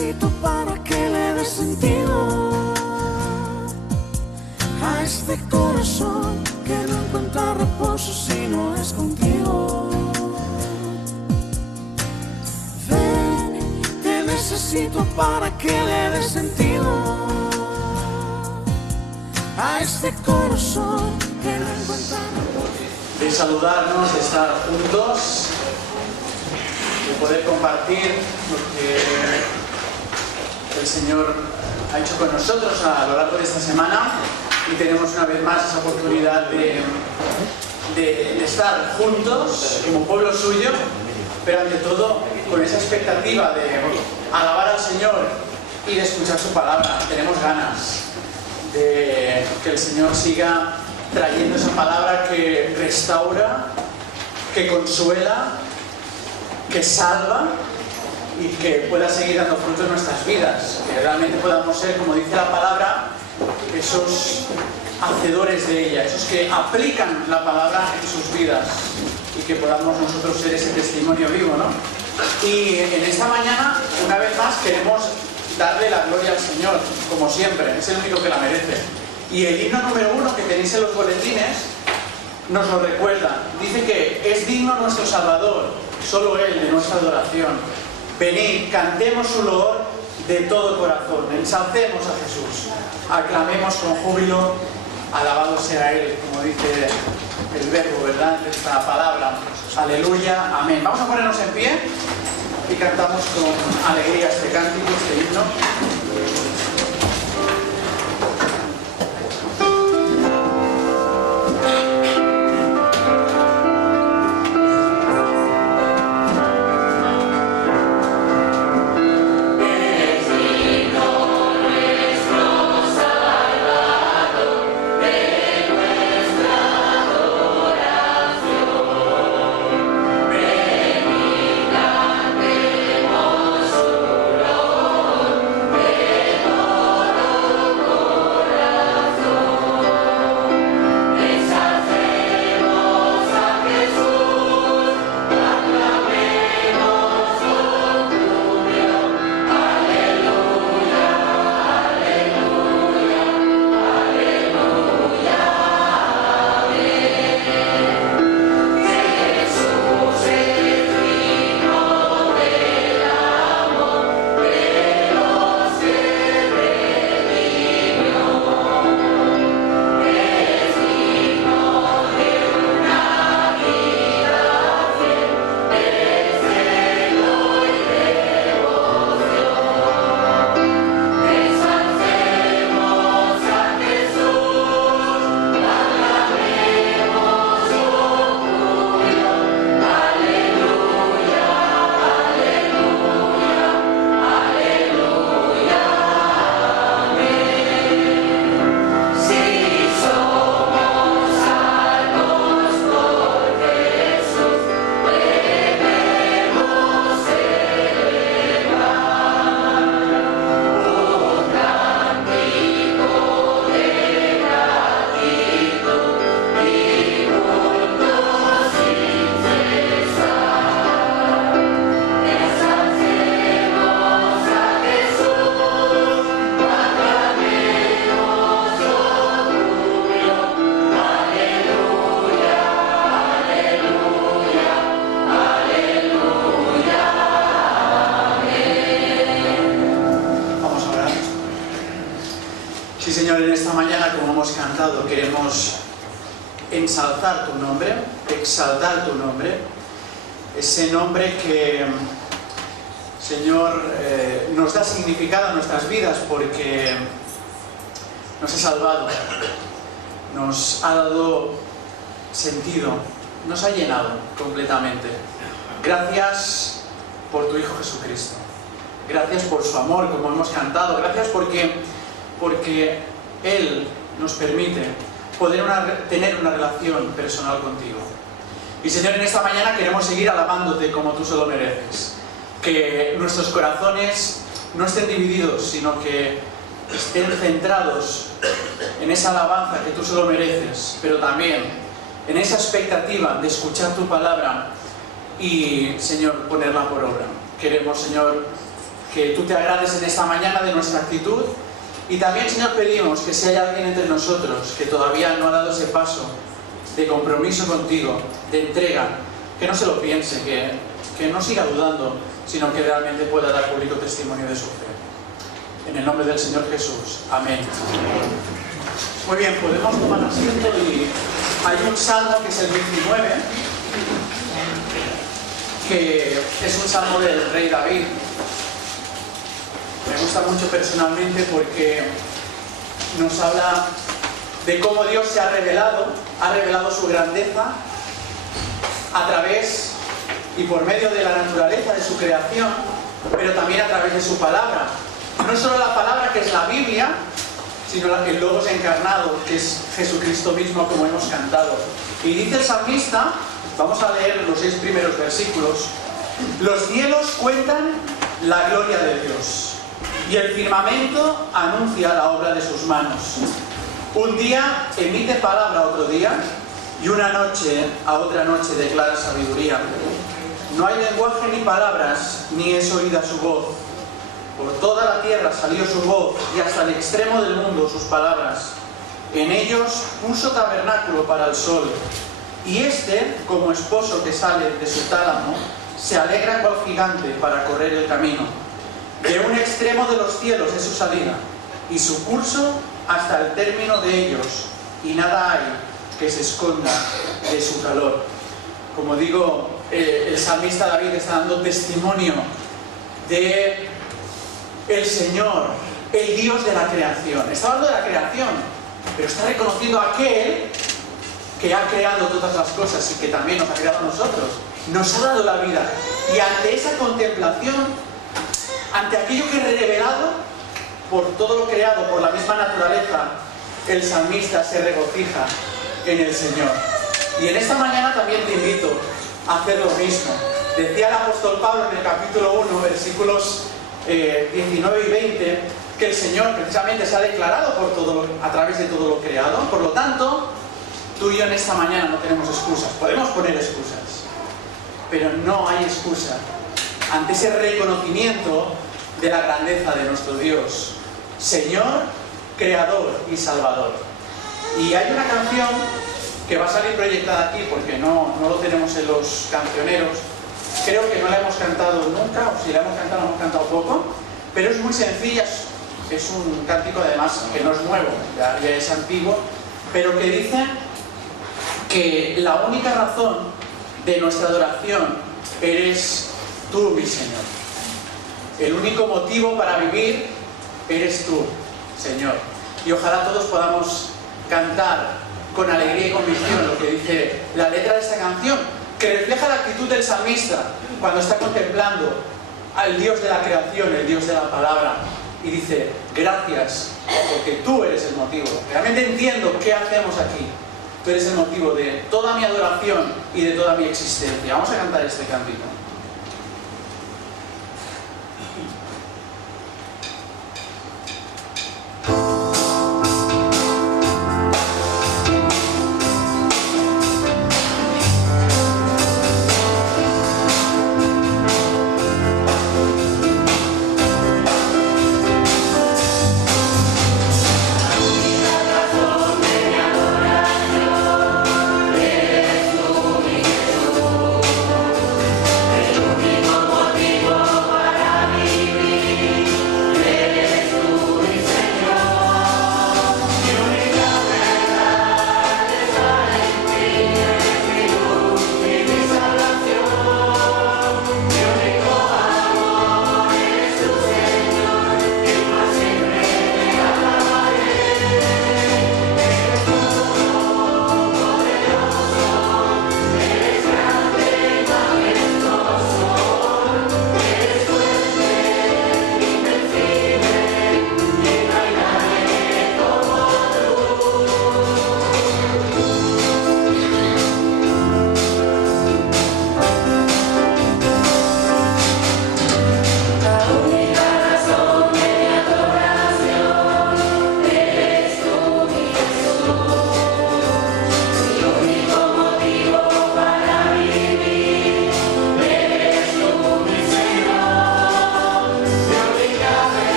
necesito para que le dé sentido a este corazón que no encuentra reposo si no es contigo. Ven, te necesito para que le dé sentido a este corazón que no encuentra reposo. De saludarnos, de estar juntos, de poder compartir lo que el Señor ha hecho con nosotros a lo largo de esta semana, y tenemos una vez más esa oportunidad de estar juntos como pueblo suyo, pero ante todo con esa expectativa de alabar al Señor y de escuchar su palabra. Tenemos ganas de que el Señor siga trayendo esa palabra que restaura, que consuela, que salva y que pueda seguir dando fruto en nuestras vidas, que realmente podamos ser, como dice la palabra, esos hacedores de ella, esos que aplican la palabra en sus vidas, y que podamos nosotros ser ese testimonio vivo, ¿no? Y en esta mañana, una vez más, queremos darle la gloria al Señor, como siempre, es el único que la merece. Y el himno número 1 que tenéis en los boletines nos lo recuerda. Dice que es digno nuestro Salvador, solo Él, de nuestra adoración. Venid, cantemos su loor de todo corazón, ensalcemos a Jesús, aclamemos con júbilo, alabado sea Él, como dice el verbo, ¿verdad?, esta palabra. Aleluya, amén. Vamos a ponernos en pie y cantamos con alegría este cántico, este himno. Queremos ensalzar tu nombre, exaltar tu nombre, ese nombre que, Señor, nos da significado a nuestras vidas porque nos ha salvado, nos ha dado sentido, nos ha llenado completamente. Gracias por tu Hijo Jesucristo, gracias por su amor, como hemos cantado, gracias porque Él nos permite poder tener una relación personal contigo. Y Señor, en esta mañana queremos seguir alabándote como tú se lo mereces. Que nuestros corazones no estén divididos, sino que estén centrados en esa alabanza que tú se lo mereces, pero también en esa expectativa de escuchar tu palabra y, Señor, ponerla por obra. Queremos, Señor, que tú te agrades en esta mañana de nuestra actitud. Y también, Señor, pedimos que si hay alguien entre nosotros que todavía no ha dado ese paso de compromiso contigo, de entrega, que no se lo piense, que no siga dudando, sino que realmente pueda dar público testimonio de su fe. En el nombre del Señor Jesús. Amén. Muy bien, podemos tomar asiento y hay un salmo que es el 29, que es un salmo del rey David. Me gusta mucho personalmente porque nos habla de cómo Dios se ha revelado su grandeza a través y por medio de la naturaleza de su creación, pero también a través de su palabra. No solo la palabra, que es la Biblia, sino el Logos encarnado, que es Jesucristo mismo, como hemos cantado. Y dice el salmista, vamos a leer los 6 primeros versículos: los cielos cuentan la gloria de Dios, y el firmamento anuncia la obra de sus manos. Un día emite palabra a otro día, y una noche a otra noche declara sabiduría. No hay lenguaje ni palabras, ni es oída su voz. Por toda la tierra salió su voz, y hasta el extremo del mundo sus palabras. En ellos puso tabernáculo para el sol, y éste, como esposo que sale de su tálamo, se alegra cual gigante para correr el camino. De un extremo de los cielos es su salida, y su curso hasta el término de ellos, y nada hay que se esconda de su calor. Como digo, el salmista David está dando testimonio de el Señor, el Dios de la creación. Está hablando de la creación, pero está reconociendo a aquel que ha creado todas las cosas y que también nos ha creado a nosotros. Nos ha dado la vida. Y ante esa contemplación, ante aquello que es revelado por todo lo creado, por la misma naturaleza, el salmista se regocija en el Señor. Y en esta mañana también te invito a hacer lo mismo. Decía el apóstol Pablo en el capítulo 1, versículos 19 y 20, que el Señor precisamente se ha declarado a través de todo lo creado. Por lo tanto, tú y yo en esta mañana no tenemos excusas. Podemos poner excusas, pero no hay excusa ante ese reconocimiento de la grandeza de nuestro Dios, Señor, Creador y Salvador. Y hay una canción que va a salir proyectada aquí porque no lo tenemos en los cancioneros. Creo que no la hemos cantado nunca, o si la hemos cantado poco, pero es muy sencilla. Es un cántico además que no es nuevo, ya es antiguo, pero que dice que la única razón de nuestra adoración eres tú, mi Señor. El único motivo para vivir eres tú, Señor. Y ojalá todos podamos cantar con alegría y convicción lo que dice la letra de esta canción, que refleja la actitud del salmista cuando está contemplando al Dios de la creación, el Dios de la palabra, y dice: gracias, porque tú eres el motivo. Realmente entiendo qué hacemos aquí. Tú eres el motivo de toda mi adoración y de toda mi existencia. Vamos a cantar este cántico. Eres tú, mi Jesús.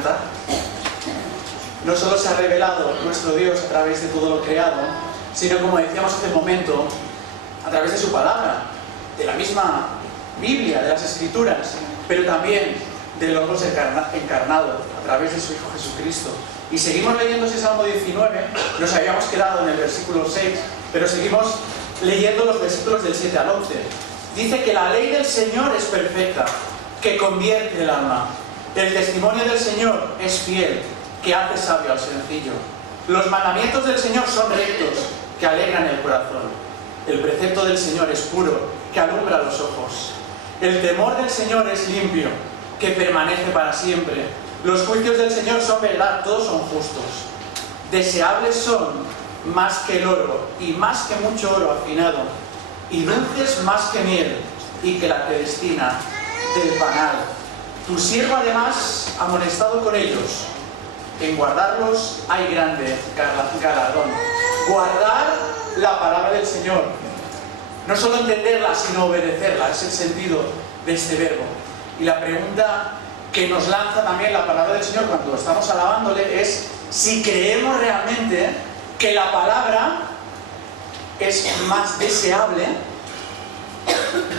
cantar. No solo se ha revelado nuestro Dios a través de todo lo creado, sino, como decíamos hace un momento, a través de su palabra, de la misma Biblia, de las Escrituras, pero también del Logos encarnado, a través de su Hijo Jesucristo. Y seguimos leyendo ese Salmo 19, nos habíamos quedado en el versículo 6, pero seguimos leyendo los versículos del 7 al 11. Dice que la ley del Señor es perfecta, que convierte el alma. El testimonio del Señor es fiel, que hace sabio al sencillo. Los mandamientos del Señor son rectos, que alegran el corazón. El precepto del Señor es puro, que alumbra los ojos. El temor del Señor es limpio, que permanece para siempre. Los juicios del Señor son verdad, todos son justos. Deseables son más que el oro, y más que mucho oro afinado, y dulces más que miel, y que la que destina del panal. Tu siervo además, amonestado con ellos, en guardarlos hay grande galardón. Guardar la palabra del Señor, no solo entenderla, sino obedecerla, es el sentido de este verbo. Y la pregunta que nos lanza también la palabra del Señor cuando estamos alabándole es si creemos realmente que la palabra es más deseable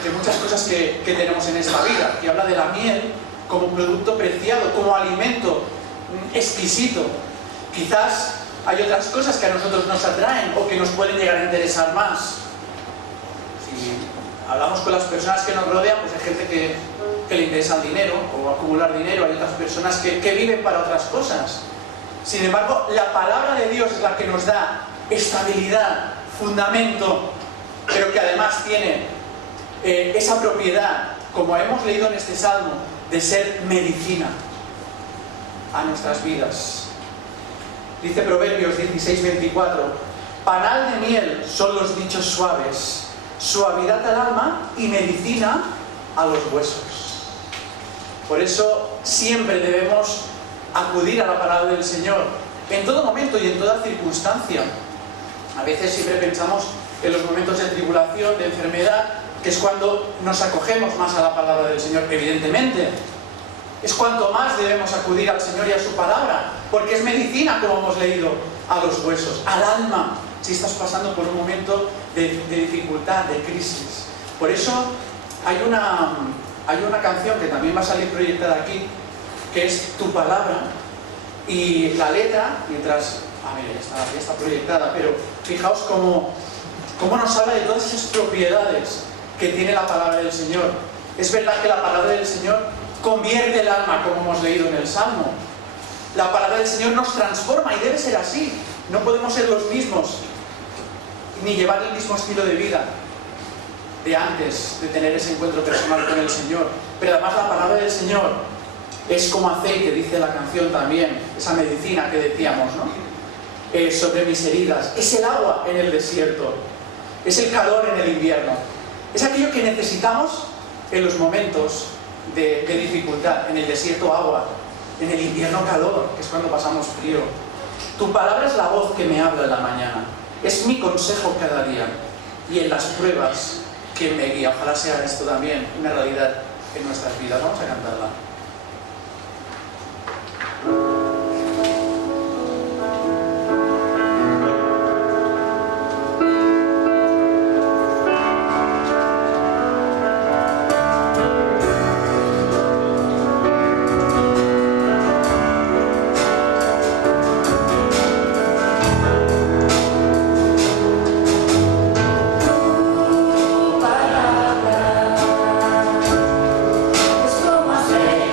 que muchas cosas que tenemos en esta vida, que habla de la miel como producto preciado, como alimento exquisito. Quizás hay otras cosas que a nosotros nos atraen o que nos pueden llegar a interesar más. Si hablamos con las personas que nos rodean, pues hay gente que le interesa el dinero o acumular dinero, hay otras personas que viven para otras cosas. Sin embargo, la palabra de Dios es la que nos da estabilidad, fundamento, pero que además tiene esa propiedad, como hemos leído en este salmo, de ser medicina a nuestras vidas. Dice Proverbios 16:24, panal de miel son los dichos suaves, suavidad al alma y medicina a los huesos. Por eso siempre debemos acudir a la palabra del Señor, en todo momento y en toda circunstancia. A veces siempre pensamos en los momentos de tribulación, de enfermedad, que es cuando nos acogemos más a la palabra del Señor. Evidentemente, es cuanto más debemos acudir al Señor y a su palabra, porque es medicina, como hemos leído, a los huesos, al alma, si estás pasando por un momento de dificultad, de crisis. Por eso hay una canción que también va a salir proyectada aquí, que es Tu Palabra, y la letra, mientras, ya está proyectada, pero fijaos cómo nos habla de todas esas propiedades que tiene la palabra del Señor. Es verdad que la palabra del Señor convierte el alma, como hemos leído en el Salmo. La palabra del Señor nos transforma y debe ser así. No podemos ser los mismos, ni llevar el mismo estilo de vida de antes de tener ese encuentro personal con el Señor. Pero además la palabra del Señor es como aceite, dice la canción también, esa medicina que decíamos, ¿no? Sobre mis heridas. Es el agua en el desierto, es el calor en el invierno, es aquello que necesitamos en los momentos de dificultad. En el desierto agua, en el invierno calor, que es cuando pasamos frío. Tu palabra es la voz que me habla en la mañana, es mi consejo cada día, y en las pruebas que me guía. Ojalá sea esto también una realidad en nuestras vidas. Vamos a cantarla. Es como hacer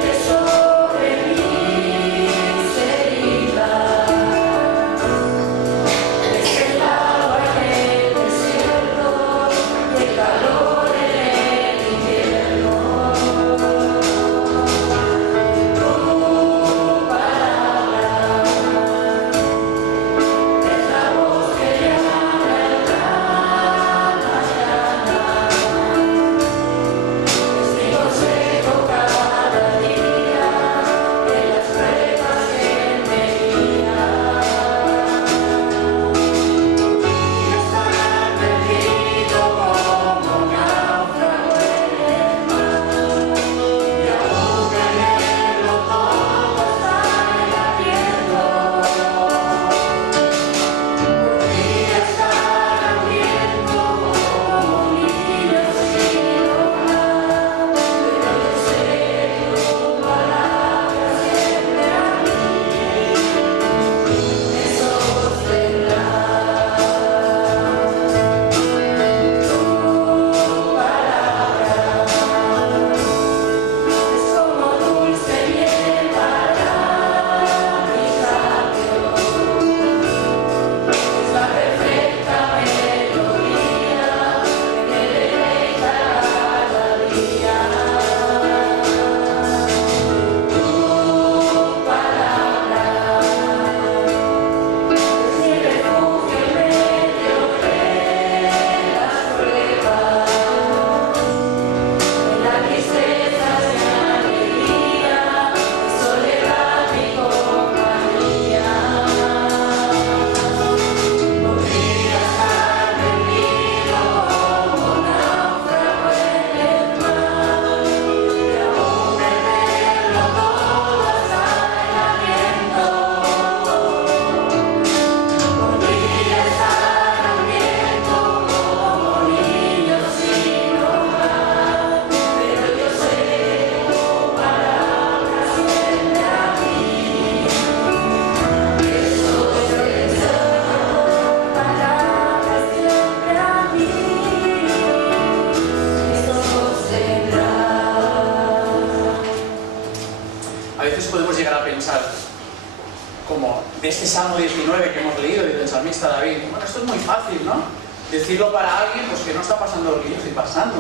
como de este Salmo 19 que hemos leído del salmista David. Bueno, esto es muy fácil, ¿no? Decirlo para alguien pues, que no está pasando lo que yo estoy pasando.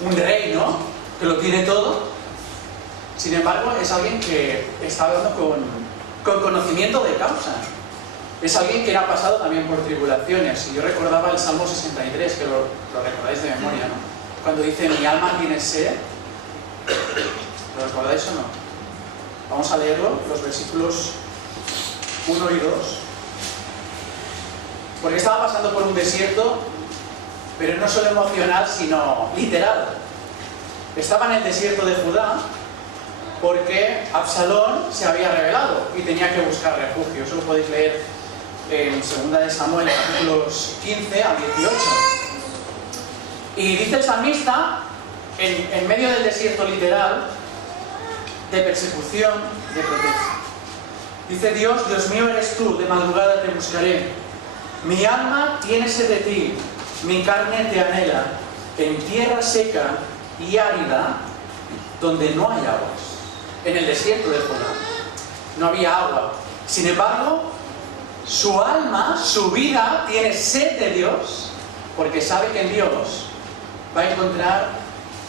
Un rey, ¿no? Que lo tiene todo. Sin embargo, es alguien que está hablando con conocimiento de causa. Es alguien que ha pasado también por tribulaciones. Y yo recordaba el Salmo 63, que lo recordáis de memoria, ¿no? Cuando dice, mi alma tiene sed. ¿Lo recordáis o no? Vamos a leerlo, los versículos 1 y 2. Porque estaba pasando por un desierto, pero no solo emocional, sino literal. Estaba en el desierto de Judá porque Absalón se había rebelado y tenía que buscar refugio. Eso lo podéis leer en 2 de Samuel, capítulos 15 al 18. Y dice el salmista, en medio del desierto literal, de persecución, de protesta. Dice Dios, Dios mío eres tú, de madrugada te buscaré. Mi alma tiene sed de ti, mi carne te anhela, en tierra seca y árida, donde no hay aguas. En el desierto de Judá no había agua. Sin embargo, su alma, su vida, tiene sed de Dios, porque sabe que en Dios va a encontrar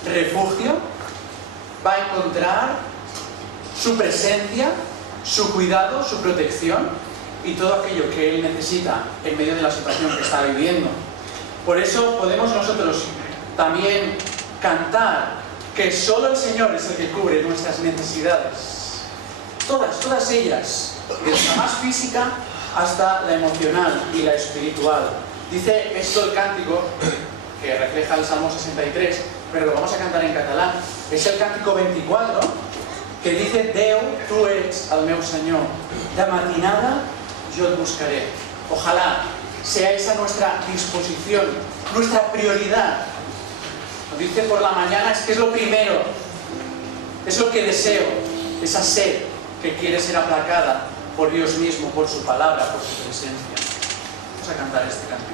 refugio, va a encontrar su presencia, su cuidado, su protección y todo aquello que él necesita en medio de la situación que está viviendo. Por eso podemos nosotros también cantar que solo el Señor es el que cubre nuestras necesidades. Todas ellas, desde la más física hasta la emocional y la espiritual. Dice esto el cántico, que refleja el Salmo 63, pero lo vamos a cantar en catalán. Es el cántico 24, que dice, Déu, tu ets el meu Senyor, de matinada yo te buscaré. Ojalá sea esa nuestra disposición, nuestra prioridad. Lo dice por la mañana, es que es lo primero, es lo que deseo, esa sed que quiere ser aplacada por Dios mismo, por su palabra, por su presencia. Vamos a cantar este cántico.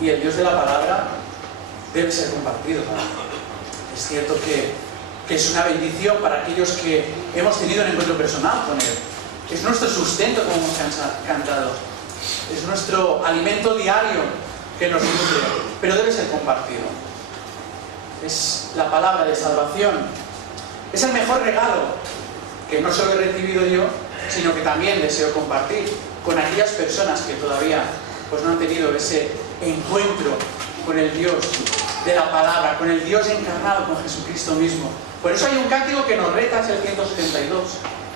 Y el Dios de la palabra debe ser compartido. Es cierto que es una bendición para aquellos que hemos tenido un encuentro personal con Él. Es nuestro sustento, como hemos cantado. Es nuestro alimento diario que nos nutre, pero debe ser compartido. Es la palabra de salvación. Es el mejor regalo que no solo he recibido yo, sino que también deseo compartir con aquellas personas que todavía pues, no han tenido ese encuentro con el Dios de la palabra, con el Dios encarnado, con Jesucristo mismo. Por eso hay un cántico que nos reta, es el 172,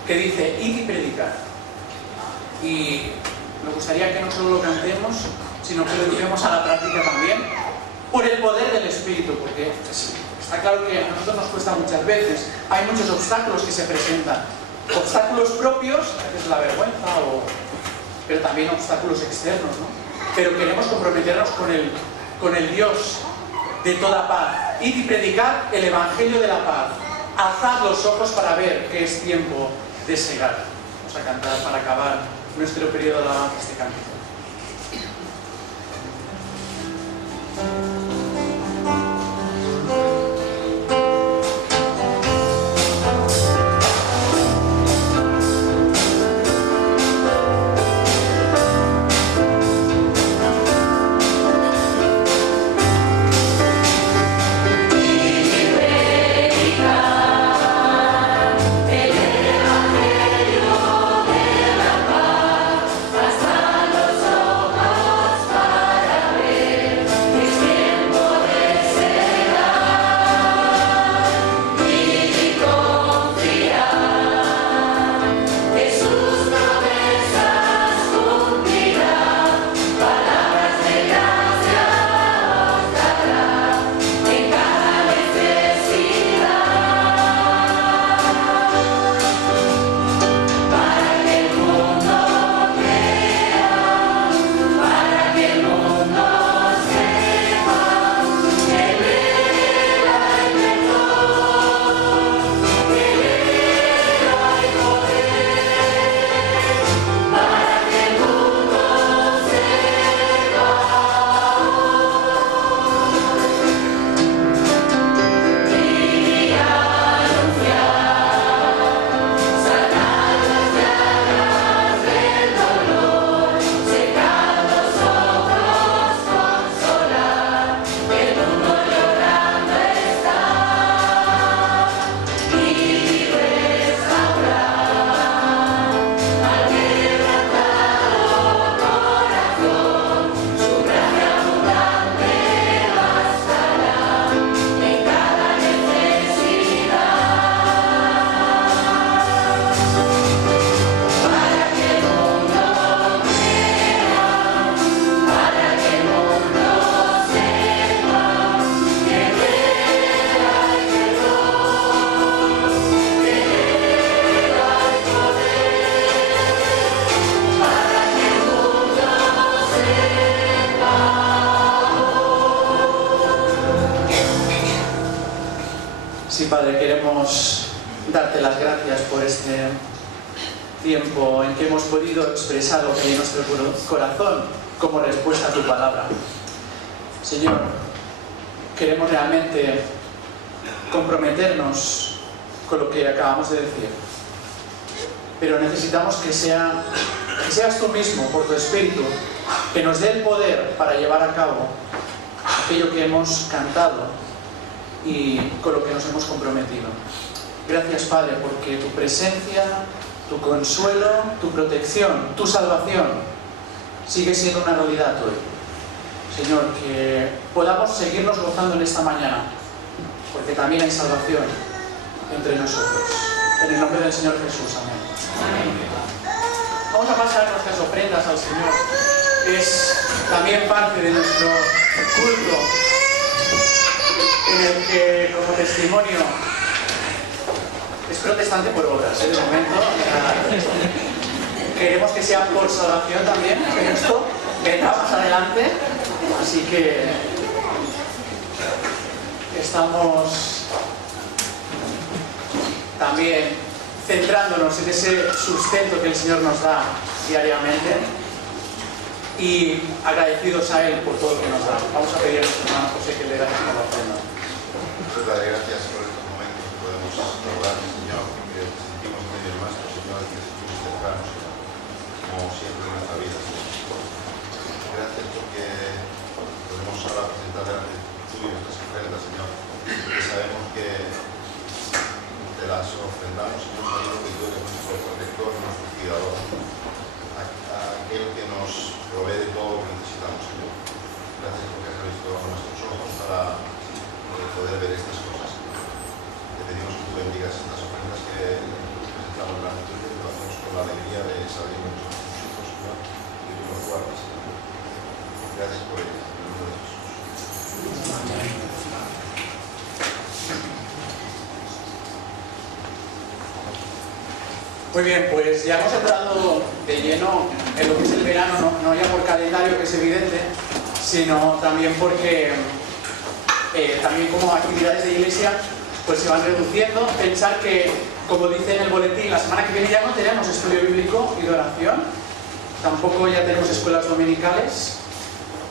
que dice, id y predicad. Y me gustaría que no solo lo cantemos, sino que lo llevemos a la práctica también, por el poder del Espíritu, porque está claro que a nosotros nos cuesta muchas veces, hay muchos obstáculos que se presentan, obstáculos propios, a veces la vergüenza, pero también obstáculos externos, ¿no? Pero queremos comprometernos con el Dios de toda paz. Id y predicad el Evangelio de la paz. Alzad los ojos para ver que es tiempo de segar. Vamos a cantar para acabar nuestro periodo de alabanza este cántico. Sí, Padre, queremos darte las gracias por este tiempo en que hemos podido expresar lo que hay en nuestro corazón como respuesta a tu palabra. Señor, queremos realmente comprometernos con lo que acabamos de decir, pero necesitamos que seas tú mismo, por tu Espíritu, que nos dé el poder para llevar a cabo aquello que hemos cantado y con lo que nos hemos comprometido. Gracias, Padre, porque tu presencia, tu consuelo, tu protección, tu salvación sigue siendo una realidad hoy. Señor, que podamos seguirnos gozando en esta mañana, porque también hay salvación entre nosotros. En el nombre del Señor Jesús, amén. Vamos a pasar nuestras ofrendas al Señor. Es también parte de nuestro culto, en el que, como testimonio, es protestante por obras, de momento. Queremos que sea por salvación también, pero esto vendrá más adelante. Así que estamos también centrándonos en ese sustento que el Señor nos da diariamente y agradecidos a Él por todo lo que nos da. Vamos a pedir a nuestro hermano José que le dé la ofrenda. Padre, gracias por estos momentos que podemos saludar, Señor, que te sentimos en medio nuestro, Señor, y que te sentimos cercanos, como siempre en nuestra vida, Señor. Gracias porque podemos ahora presentar delante tuyo nuestras ofrendas, Señor, porque sabemos que te las ofrendamos, Señor, sabiendo que tú eres nuestro protector, nuestro cuidador, aquel que nos provee de todo lo que necesitamos, Señor. Gracias porque has visto a nuestros ojos para poder ver estas cosas. Te pedimos que tú bendigas estas ofrendas que presentamos delante tuyo y lo hacemos con la alegría de saber que nosotros somos hijos, Señor, y tú nos guardas, Señor. Gracias por ello, en el nombre de Jesús. Muy bien, pues ya hemos entrado de lleno en lo que es el verano, no ya por calendario, que es evidente, sino también porque también como actividades de iglesia pues se van reduciendo. Pensar que, como dice en el boletín, la semana que viene ya no tenemos estudio bíblico y de oración, tampoco ya tenemos escuelas dominicales,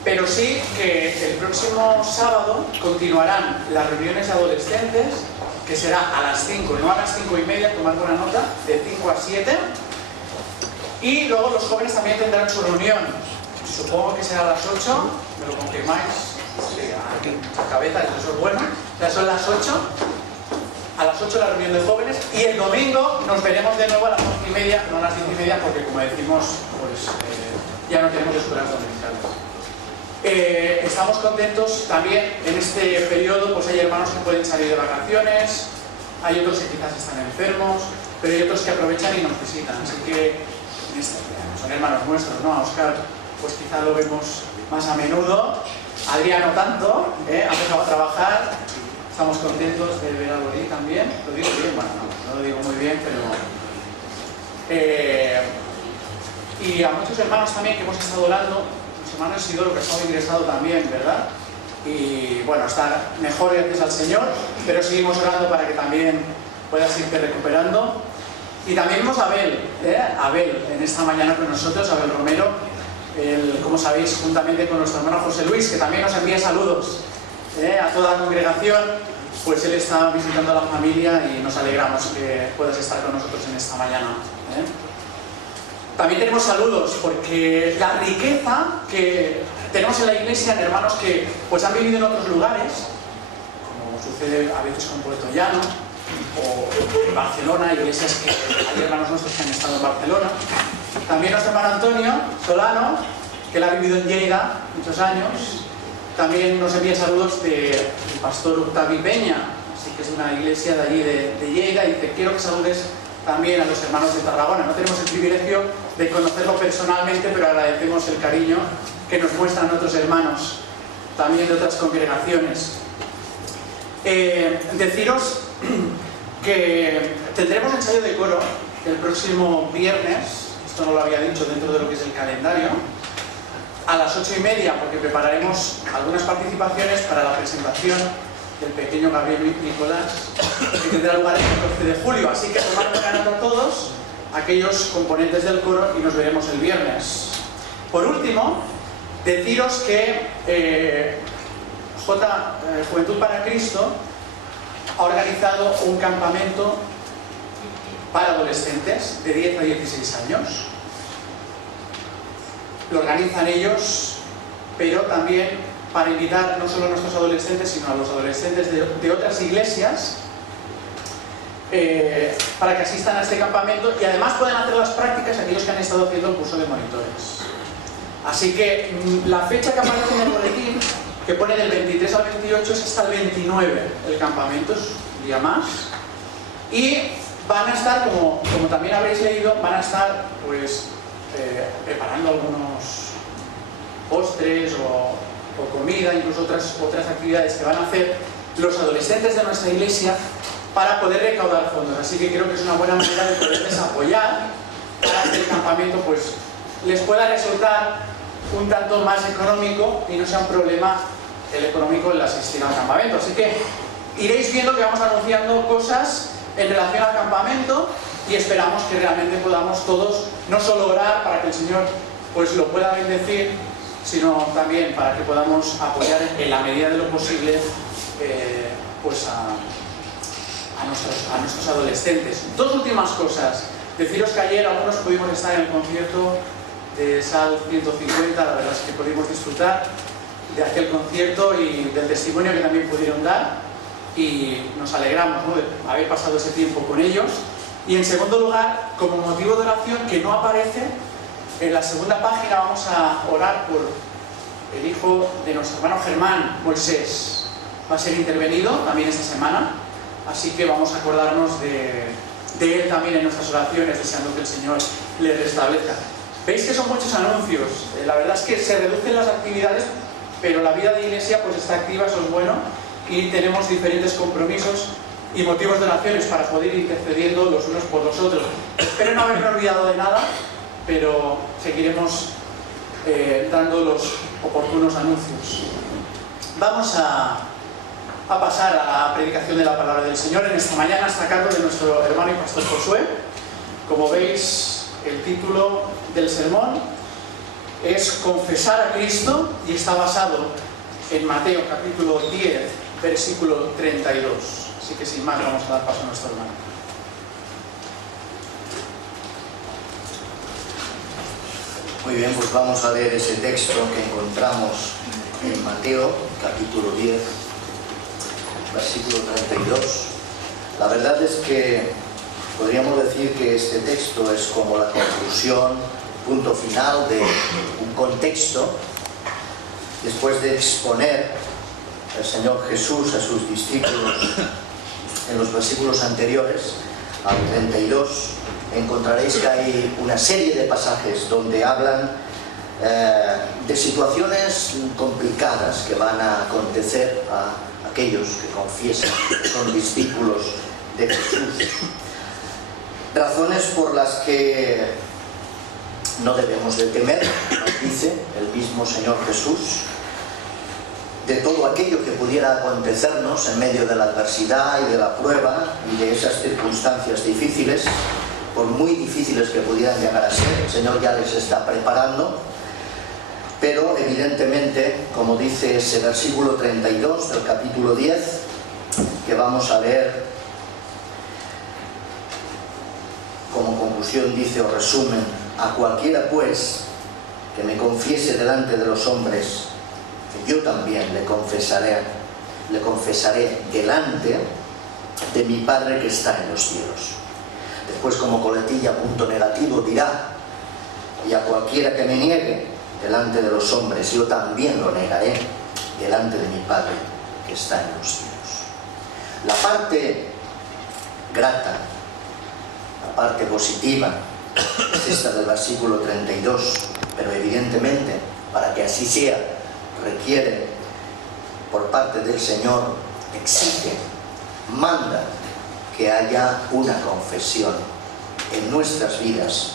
pero sí que el próximo sábado continuarán las reuniones de adolescentes, que será a las 5, no a las 5:30, tomad buena nota, de 5 a 7. Y luego los jóvenes también tendrán su reunión, supongo que será a las 8, me lo confirmáis, sí, aquí mucha cabeza, eso es bueno. O sea, son las 8, a las 8 la reunión de jóvenes, y el domingo nos veremos de nuevo a las 11:30, no a las 10:30, porque como decimos, pues ya no tenemos escuelas dominicales. Estamos contentos también en este periodo, pues hay hermanos que pueden salir de vacaciones, hay otros que quizás están enfermos, pero hay otros que aprovechan y nos visitan, así que son hermanos nuestros, ¿no? A Óscar pues quizá lo vemos más a menudo, Adrián no tanto, ha empezado a trabajar, estamos contentos de ver a Lori también, lo digo bien, bueno, no lo digo muy bien, pero y a muchos hermanos también que hemos estado orando. Hermano Isidoro, que ha estado ingresado también, ¿verdad? Y bueno, está mejor gracias al Señor, pero seguimos orando para que también puedas irte recuperando. Y también vemos a Abel, Abel en esta mañana con nosotros, Abel Romero, como sabéis, juntamente con nuestro hermano José Luis, que también nos envía saludos a toda la congregación, pues él está visitando a la familia y nos alegramos que puedas estar con nosotros en esta mañana. También tenemos saludos porque la riqueza que tenemos en la iglesia en hermanos que pues han vivido en otros lugares, como sucede a veces con Puerto Llano o en Barcelona, iglesias que hay hermanos nuestros que han estado en Barcelona. También nuestro hermano Antonio Solano, que él ha vivido en Lleida muchos años, también nos envía saludos del pastor Octavi Peña, así que es una iglesia de allí de Lleida, y dice: quiero que saludes también a los hermanos de Tarragona. No tenemos el privilegio de conocerlo personalmente, pero agradecemos el cariño que nos muestran otros hermanos, también de otras congregaciones. Deciros que tendremos ensayo de coro el próximo viernes, esto no lo había dicho dentro de lo que es el calendario, a las 8:30, porque prepararemos algunas participaciones para la presentación del pequeño Gabriel Nicolás, que tendrá lugar el 14 de julio. Así que tomad nota a todos, aquellos componentes del coro, y nos veremos el viernes. Por último, deciros que Juventud para Cristo ha organizado un campamento para adolescentes de 10 a 16 años. Lo organizan ellos, pero también para invitar no solo a nuestros adolescentes, sino a los adolescentes de otras iglesias, para que asistan a este campamento y además puedan hacer las prácticas aquellos que han estado haciendo el curso de monitores. Así que la fecha que aparece en el boletín, que pone del 23 al 28, es hasta el 29 el campamento, es un día más. Y van a estar, como también habréis leído, van a estar pues preparando algunos postres o comida, incluso otras actividades que van a hacer los adolescentes de nuestra iglesia para poder recaudar fondos. Así que creo que es una buena manera de poderles apoyar para que el campamento pues les pueda resultar un tanto más económico y no sea un problema el económico el asistir al campamento. Así que iréis viendo que vamos anunciando cosas en relación al campamento y esperamos que realmente podamos todos no solo orar para que el Señor pues lo pueda bendecir, sino también para que podamos apoyar en la medida de lo posible pues a nuestros adolescentes. Dos últimas cosas. Deciros que ayer algunos pudimos estar en el concierto de Sal 150, la verdad es que pudimos disfrutar de aquel concierto y del testimonio que también pudieron dar, y nos alegramos, ¿no?, de haber pasado ese tiempo con ellos. Y en segundo lugar, como motivo de oración que no aparece, en la segunda página vamos a orar por el hijo de nuestro hermano Germán, Moisés. Va a ser intervenido también esta semana, así que vamos a acordarnos de él también en nuestras oraciones, deseando que el Señor le restablezca. Veis que son muchos anuncios, la verdad es que se reducen las actividades, pero la vida de iglesia pues está activa, eso es bueno, y tenemos diferentes compromisos y motivos de oraciones para poder ir intercediendo los unos por los otros. Espero no haberme olvidado de nada, pero seguiremos dando los oportunos anuncios. Vamos a pasar a la predicación de la palabra del Señor. En esta mañana está a cargo de nuestro hermano y pastor Josué. Como veis, el título del sermón es Confesar a Cristo y está basado en Mateo capítulo 10, versículo 32. Así que sin más vamos a dar paso a nuestro hermano. Muy bien, pues vamos a leer ese texto que encontramos en Mateo capítulo 10, versículo 32. La verdad es que podríamos decir que este texto es como la conclusión, punto final de un contexto. Después de exponer el Señor Jesús a sus discípulos en los versículos anteriores, al 32, encontraréis que hay una serie de pasajes donde hablan de situaciones complicadas que van a acontecer a aquellos que confiesan que son discípulos de Jesús. Razones por las que no debemos de temer, nos dice el mismo Señor Jesús, de todo aquello que pudiera acontecernos en medio de la adversidad y de la prueba y de esas circunstancias difíciles, por muy difíciles que pudieran llegar a ser. El Señor ya les está preparando, pero evidentemente, como dice ese versículo 32 del capítulo 10, que vamos a leer como conclusión, dice o resumen: a cualquiera pues que me confiese delante de los hombres, que yo también le confesaré delante de mi Padre que está en los cielos. Después, como coletilla, punto negativo, dirá: y a cualquiera que me niegue delante de los hombres, yo también lo negaré delante de mi Padre que está en los cielos. La parte grata, la parte positiva, es esta del versículo 32, pero evidentemente, para que así sea, requiere por parte del Señor, exige, manda que haya una confesión en nuestras vidas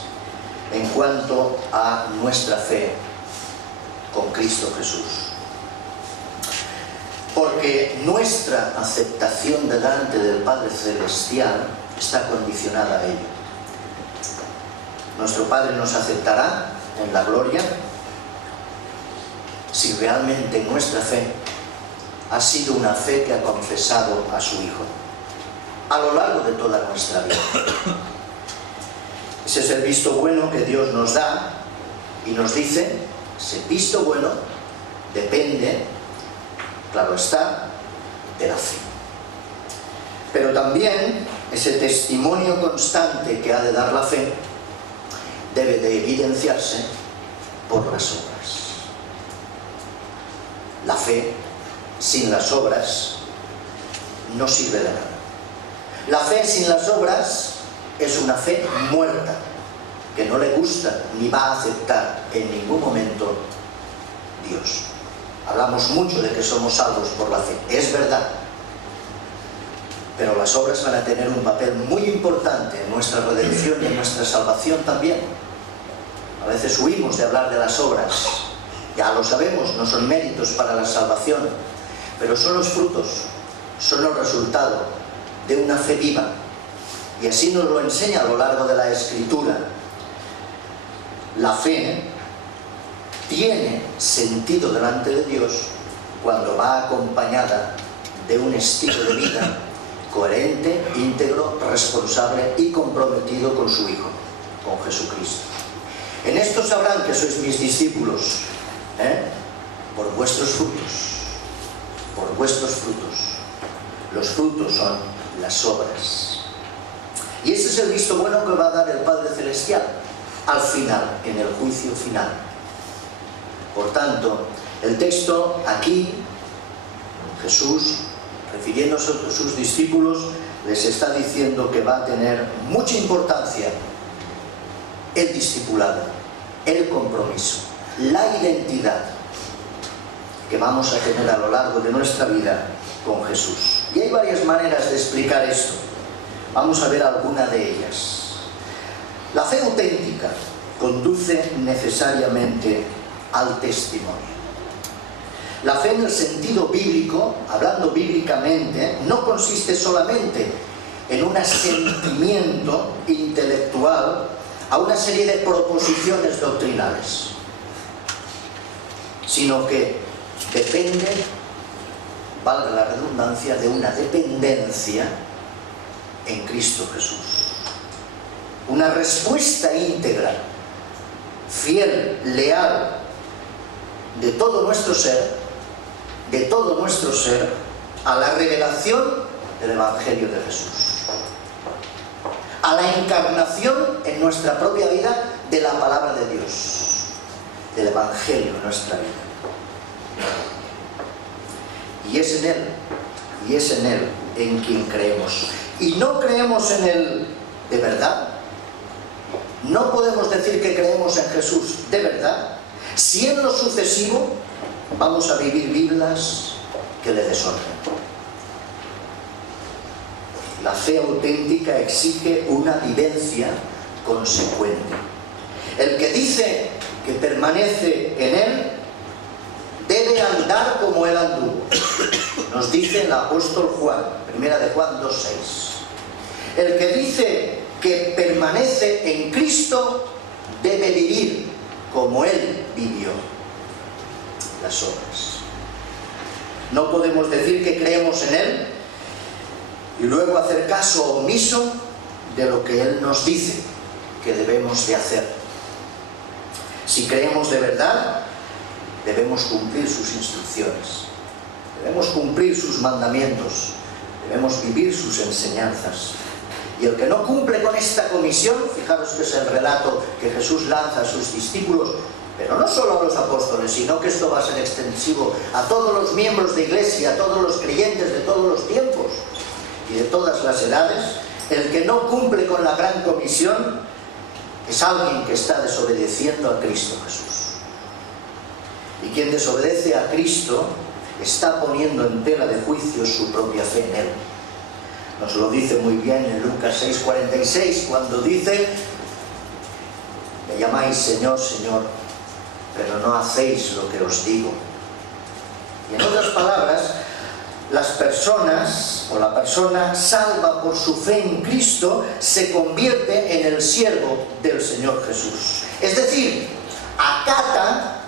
en cuanto a nuestra fe con Cristo Jesús. porque nuestra aceptación delante del Padre Celestial está condicionada a ello. Nuestro Padre nos aceptará en la gloria si realmente nuestra fe ha sido una fe que ha confesado a su Hijo a lo largo de toda nuestra vida. Ese es el visto bueno que Dios nos da y nos dice, ese visto bueno depende, claro está, de la fe. Pero también ese testimonio constante que ha de dar la fe debe de evidenciarse por las obras. La fe sin las obras no sirve de nada. La fe sin las obras es una fe muerta, que no le gusta ni va a aceptar en ningún momento Dios. Hablamos mucho de que somos salvos por la fe, es verdad, pero las obras van a tener un papel muy importante en nuestra redención y en nuestra salvación también. A veces huimos de hablar de las obras, ya lo sabemos, no son méritos para la salvación, pero son los frutos, son el resultado de una fe viva, y así nos lo enseña a lo largo de la Escritura. La fe tiene sentido delante de Dios cuando va acompañada de un estilo de vida coherente, íntegro, responsable y comprometido con su Hijo, con Jesucristo. En esto sabrán que sois mis discípulos, por vuestros frutos, por vuestros frutos. Los frutos son las obras. Y ese es el visto bueno que va a dar el Padre Celestial al final, en el juicio final. Por tanto, el texto aquí, Jesús, refiriéndose a sus discípulos, les está diciendo que va a tener mucha importancia el discipulado, el compromiso, la identidad que vamos a tener a lo largo de nuestra vida con Jesús. Y hay varias maneras de explicar esto. Vamos a ver alguna de ellas. La fe auténtica conduce necesariamente al testimonio. La fe en el sentido bíblico, hablando bíblicamente, no consiste solamente en un asentimiento intelectual a una serie de proposiciones doctrinales, sino que depende, valga la redundancia, de una dependencia en Cristo Jesús. Una respuesta íntegra, fiel, leal, de todo nuestro ser, a la revelación del Evangelio de Jesús, a la encarnación en nuestra propia vida de la palabra de Dios, del Evangelio en nuestra vida. Y es en Él en quien creemos. Y no creemos en Él de verdad. No podemos decir que creemos en Jesús de verdad si en lo sucesivo vamos a vivir vidas que le deshonren. La fe auténtica exige una vivencia consecuente. El que dice que permanece en Él debe andar como Él anduvo. Nos dice el apóstol Juan, 1 de Juan 2:6. El que dice que permanece en Cristo debe vivir como Él vivió. Las obras. No podemos decir que creemos en Él y luego hacer caso omiso de lo que Él nos dice que debemos de hacer. Si creemos de verdad, debemos cumplir sus instrucciones, debemos cumplir sus mandamientos, debemos vivir sus enseñanzas. Y el que no cumple con esta comisión, fijaros que es el relato que Jesús lanza a sus discípulos, pero no solo a los apóstoles, sino que esto va a ser extensivo a todos los miembros de iglesia, a todos los creyentes de todos los tiempos y de todas las edades. El que no cumple con la gran comisión es alguien que está desobedeciendo a Cristo Jesús. Y quien desobedece a Cristo está poniendo en tela de juicio su propia fe en Él. Nos lo dice muy bien en Lucas 6:46, cuando dice: me llamáis Señor, Señor, pero no hacéis lo que os digo. Y en otras palabras, las personas, o la persona salva por su fe en Cristo, se convierte en el siervo del Señor Jesús. Es decir, acatar,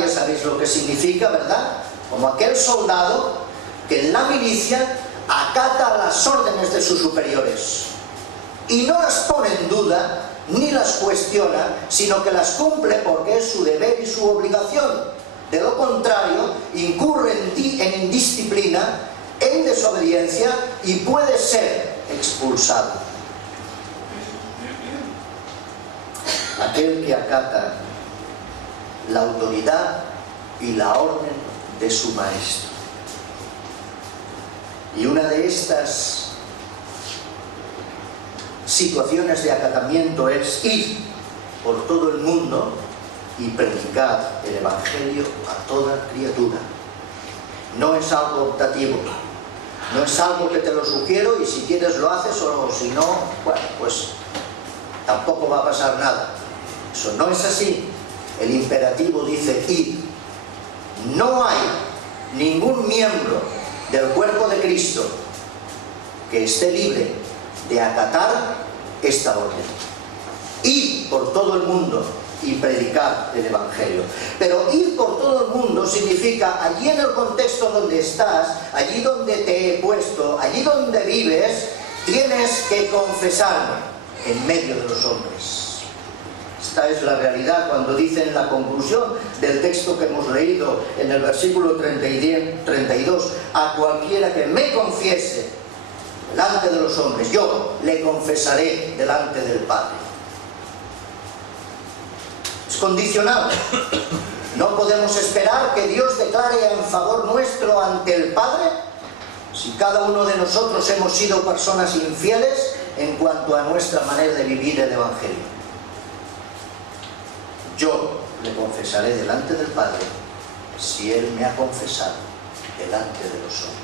ya sabéis lo que significa, ¿verdad? Como aquel soldado que en la milicia acata las órdenes de sus superiores y no las pone en duda ni las cuestiona, sino que las cumple porque es su deber y su obligación. De lo contrario, incurre en indisciplina, en desobediencia y puede ser expulsado. Aquel que acata la autoridad y la orden de su maestro. Y una de estas situaciones de acatamiento es ir por todo el mundo y predicar el Evangelio a toda criatura. No es algo optativo, no es algo que te lo sugiero y si quieres lo haces o si no, bueno, pues tampoco va a pasar nada. Eso no es así. El imperativo dice ir. No hay ningún miembro del cuerpo de Cristo que esté libre de acatar esta orden. Ir por todo el mundo y predicar el Evangelio. Pero ir por todo el mundo significa allí en el contexto donde estás, allí donde te he puesto, allí donde vives, tienes que confesarme en medio de los hombres. Esta es la realidad cuando dice en la conclusión del texto que hemos leído en el versículo 32, a cualquiera que me confiese delante de los hombres, yo le confesaré delante del Padre. Es condicional. No podemos esperar que Dios declare en favor nuestro ante el Padre si cada uno de nosotros hemos sido personas infieles en cuanto a nuestra manera de vivir el Evangelio. Yo le confesaré delante del Padre si Él me ha confesado delante de los hombres.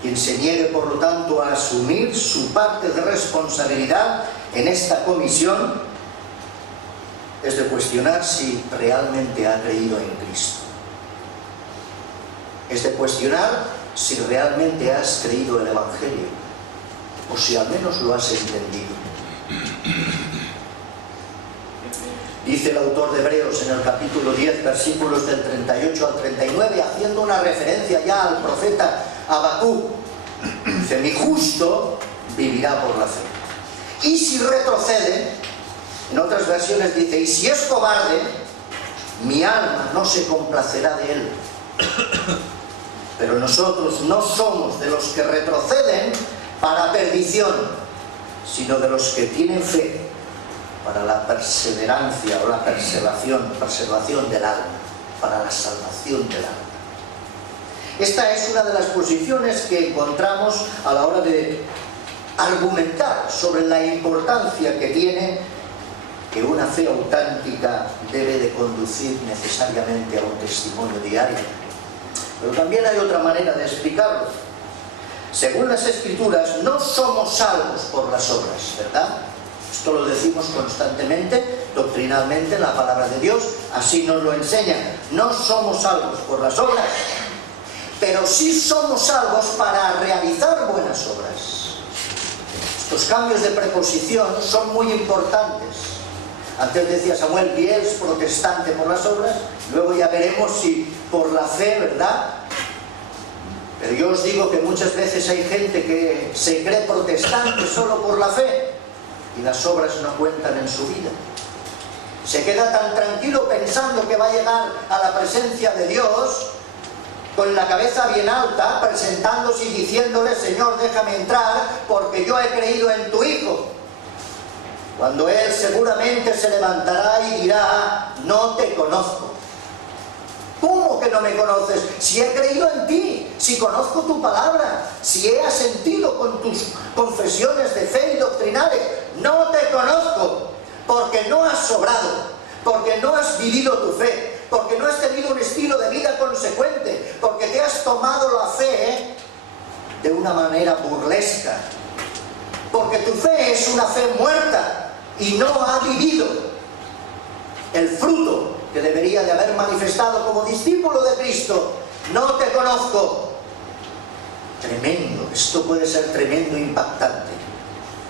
Quien se niegue, por lo tanto, a asumir su parte de responsabilidad en esta comisión es de cuestionar si realmente ha creído en Cristo. Es de cuestionar si realmente has creído el Evangelio o si al menos lo has entendido. Dice el autor de Hebreos en el capítulo 10, versículos del 38 al 39, haciendo una referencia ya al profeta Habacuc, dice: mi justo vivirá por la fe. Y si retrocede, en otras versiones dice, y si es cobarde, mi alma no se complacerá de él. Pero nosotros no somos de los que retroceden para perdición, sino de los que tienen fe para la perseverancia o la preservación del alma, para la salvación del alma. Esta es una de las posiciones que encontramos a la hora de argumentar sobre la importancia que tiene que una fe auténtica debe de conducir necesariamente a un testimonio diario. Pero también hay otra manera de explicarlo. Según las Escrituras, no somos salvos por las obras, ¿verdad? Esto lo decimos constantemente, doctrinalmente, en la palabra de Dios, así nos lo enseña. No somos salvos por las obras, pero sí somos salvos para realizar buenas obras. Estos cambios de preposición son muy importantes. Antes decía Samuel, Biel es protestante por las obras, luego ya veremos si por la fe, ¿verdad? Pero yo os digo que muchas veces hay gente que se cree protestante solo por la fe y las obras no cuentan en su vida. Se queda tan tranquilo pensando que va a llegar a la presencia de Dios con la cabeza bien alta, presentándose y diciéndole: Señor, déjame entrar porque yo he creído en tu Hijo. Cuando Él seguramente se levantará y dirá: no te conozco. ¿Cómo que no me conoces? Si he creído en ti, si conozco tu palabra, si he asentido con tus confesiones de fe y doctrinales. No te conozco, porque no has sobrado, porque no has vivido tu fe, porque no has tenido un estilo de vida consecuente, porque te has tomado la fe de una manera burlesca, porque tu fe es una fe muerta y no ha vivido el fruto que que debería de haber manifestado como discípulo de Cristo: no te conozco. Tremendo, esto puede ser tremendo e impactante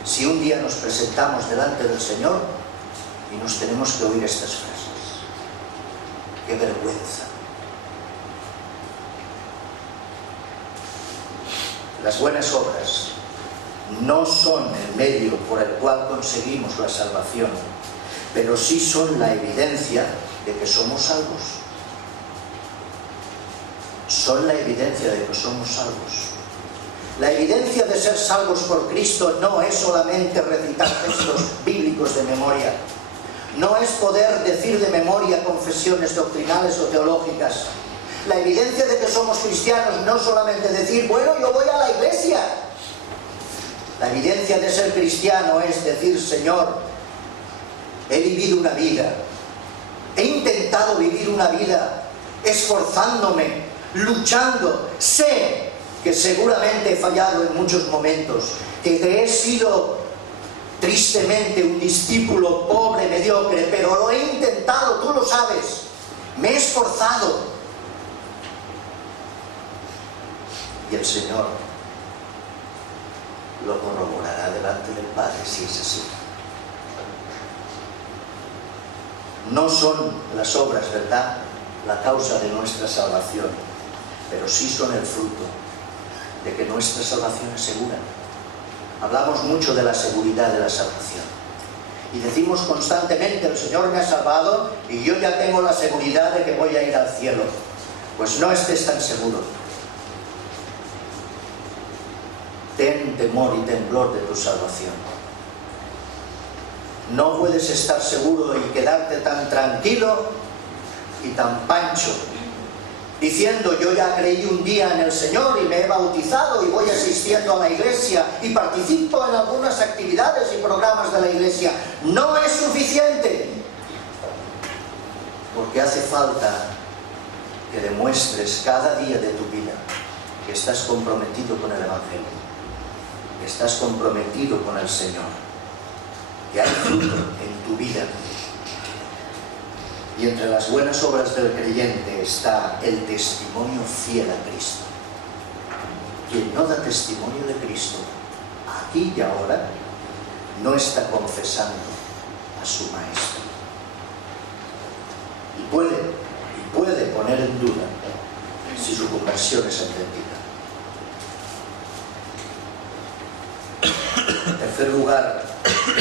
si un día nos presentamos delante del Señor y nos tenemos que oír estas frases. ¡Qué vergüenza! Las buenas obras no son el medio por el cual conseguimos la salvación, pero sí son la evidencia de que somos salvos. Son la evidencia de que somos salvos. La evidencia de ser salvos por Cristo no es solamente recitar textos bíblicos de memoria. No es poder decir de memoria confesiones doctrinales o teológicas. La evidencia de que somos cristianos no solamente decir, bueno, yo voy a la iglesia. La evidencia de ser cristiano es decir, Señor, he vivido una vida, he intentado vivir una vida esforzándome, luchando, sé que seguramente he fallado en muchos momentos, que he sido tristemente un discípulo pobre, mediocre, pero lo he intentado, tú lo sabes, me he esforzado. Y el Señor lo corroborará delante del Padre si es así. No son las obras, ¿verdad?, la causa de nuestra salvación, pero sí son el fruto de que nuestra salvación es segura. Hablamos mucho de la seguridad de la salvación y decimos constantemente, el Señor me ha salvado y yo ya tengo la seguridad de que voy a ir al cielo. Pues no estés tan seguro. Ten temor y temblor de tu salvación. No puedes estar seguro y quedarte tan tranquilo y tan pancho diciendo, yo ya creí un día en el Señor y me he bautizado y voy asistiendo a la iglesia y participo en algunas actividades y programas de la iglesia. No es suficiente, porque hace falta que demuestres cada día de tu vida que estás comprometido con el Evangelio, que estás comprometido con el Señor, que hay fruto en tu vida. Y entre las buenas obras del creyente está el testimonio fiel a Cristo. Quien no da testimonio de Cristo, aquí y ahora, no está confesando a su Maestro. Y puede poner en duda si su conversión es auténtica. En tercer lugar,